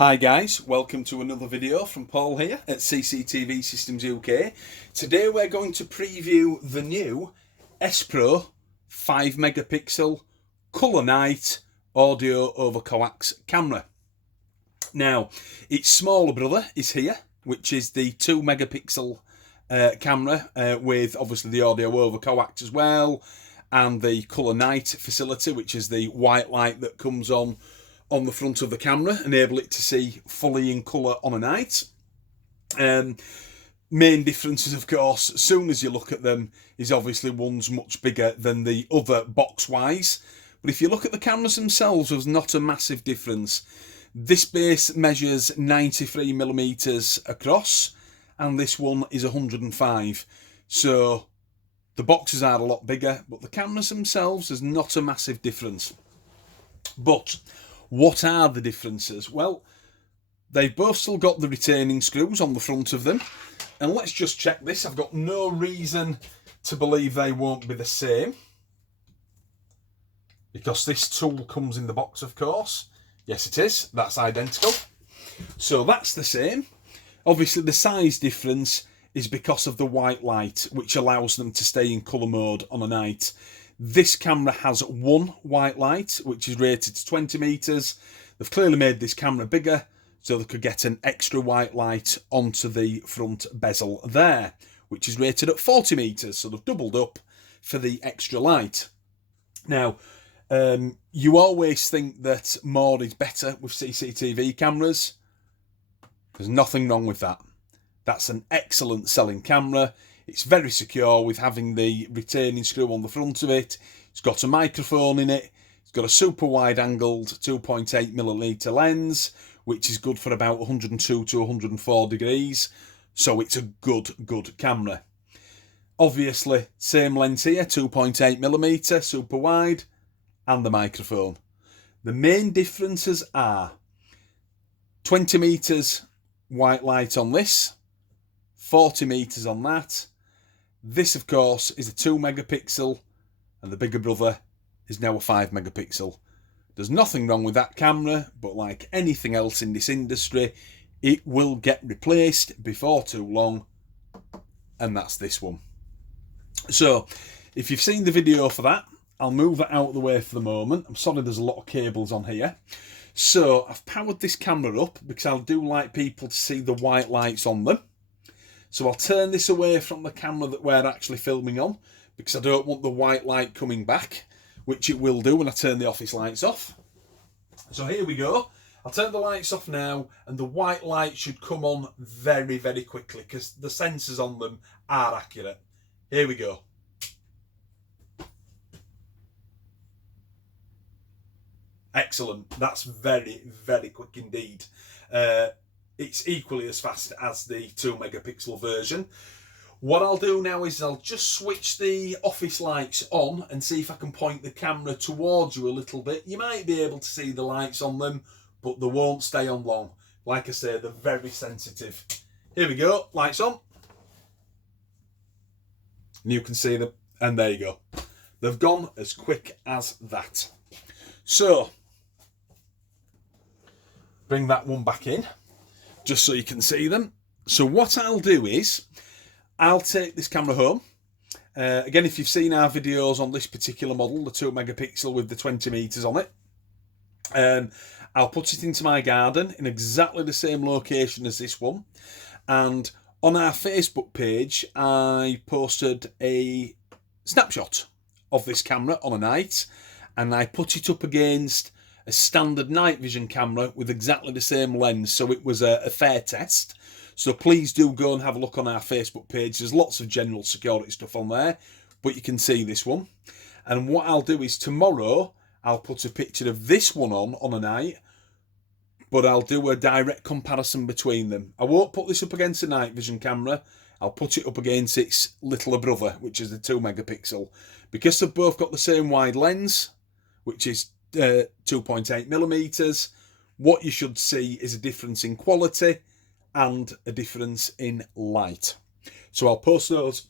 Hi guys, welcome to another video from Paul here at CCTV Systems UK. Today we're going to preview the new Spro 5 megapixel ColourNight audio over coax camera. Now, its smaller brother is here, which is the 2 megapixel camera with obviously the audio over coax as well, and the ColourNight facility, which is the white light that comes on the front of the camera, enable it to see fully in colour on a night. Main differences, of course, as soon as you look at them, is obviously one's much bigger than the other box-wise. But if you look at the cameras themselves, there's not a massive difference. This base measures 93mm across, and this one is 105. So the boxes are a lot bigger, but the cameras themselves, there's not a massive difference. But what are the differences? Well, they've both still got the retaining screws on the front of them. And let's just check this. I've got no reason to believe they won't be the same, because this tool comes in the box, of course. Yes, it is. That's identical. So that's the same. Obviously, the size difference is because of the white light, which allows them to stay in colour mode on a night. This camera has one white light, which is rated to 20 metres. They've clearly made this camera bigger, so they could get an extra white light onto the front bezel there, which is rated at 40 metres. So they've doubled up for the extra light. Now, you always think that more is better with CCTV cameras. There's nothing wrong with that. That's an excellent selling camera. It's very secure with having the retaining screw on the front of it. It's got a microphone in it. It's got a super wide angled 2.8mm lens, which is good for about 102 to 104 degrees. So it's a good camera. Obviously, same lens here, 2.8mm, super wide, and the microphone. The main differences are 20 metres white light on this, 40 metres on that. This, of course, is a 2 megapixel, and the bigger brother is now a 5 megapixel. There's nothing wrong with that camera, but like anything else in this industry, it will get replaced before too long, and that's this one. So, if you've seen the video for that, I'll move that out of the way for the moment. I'm sorry there's a lot of cables on here. So, I've powered this camera up because I do like people to see the white lights on them. So I'll turn this away from the camera that we're actually filming on, because I don't want the white light coming back, which it will do when I turn the office lights off. So here we go. I'll turn the lights off now, and the white light should come on very, very quickly, because the sensors on them are accurate. Here we go. Excellent. That's very, very quick indeed. It's equally as fast as the 2 megapixel version. What I'll do now is I'll just switch the office lights on and see if I can point the camera towards you a little bit. You might be able to see the lights on them, but they won't stay on long. Like I say, they're very sensitive. Here we go, lights on. And you can see them, and there you go. They've gone as quick as that. So, bring that one back in, just so you can see them. So what I'll do is, I'll take this camera home. Again, if you've seen our videos on this particular model, the 2 megapixel with the 20 metres on it, I'll put it into my garden in exactly the same location as this one. And on our Facebook page, I posted a snapshot of this camera on a night, and I put it up against a standard night vision camera with exactly the same lens, so it was a fair test. So please do go and have a look on our Facebook page. There's lots of general security stuff on there, but you can see this one. And what I'll do is tomorrow I'll put a picture of this one on a night, but I'll do a direct comparison between them. I won't put this up against a night vision camera. I'll put it up against its littler brother, which is the 2 megapixel. Because they've both got the same wide lens, which is 2.8mm, what you should see is a difference in quality and a difference in light. So I'll post those,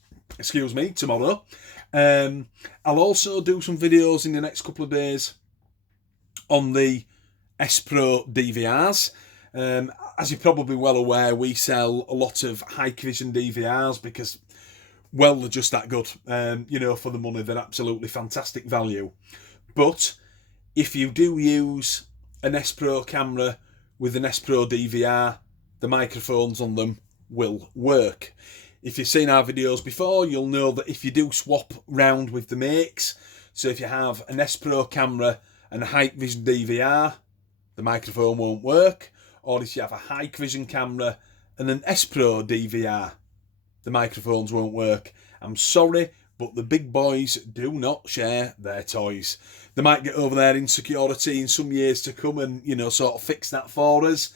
tomorrow. I'll also do some videos in the next couple of days on the Spro DVRs. As you're probably well aware, we sell a lot of Hikvision DVRs because, well, they're just that good. You know, for the money, they're absolutely fantastic value. But if you do use an Spro camera with an Spro DVR, the microphones on them will work. If you've seen our videos before, you'll know that if you do swap round with the makes, so if you have an Spro camera and a Hikvision DVR, the microphone won't work. Or if you have a Hikvision camera and an Spro DVR, the microphones won't work. I'm sorry, but the big boys do not share their toys. They might get over their insecurity in some years to come and, you know, sort of fix that for us,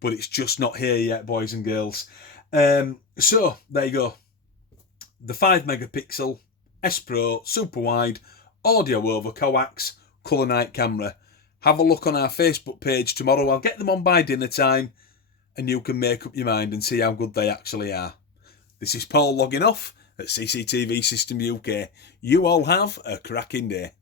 but it's just not here yet, boys and girls. So, there you go. The 5 megapixel Spro super wide audio over Coax ColourNight camera. Have a look on our Facebook page tomorrow. I'll get them on by dinner time and you can make up your mind and see how good they actually are. This is Paul logging off at CCTV System UK. You all have a cracking day.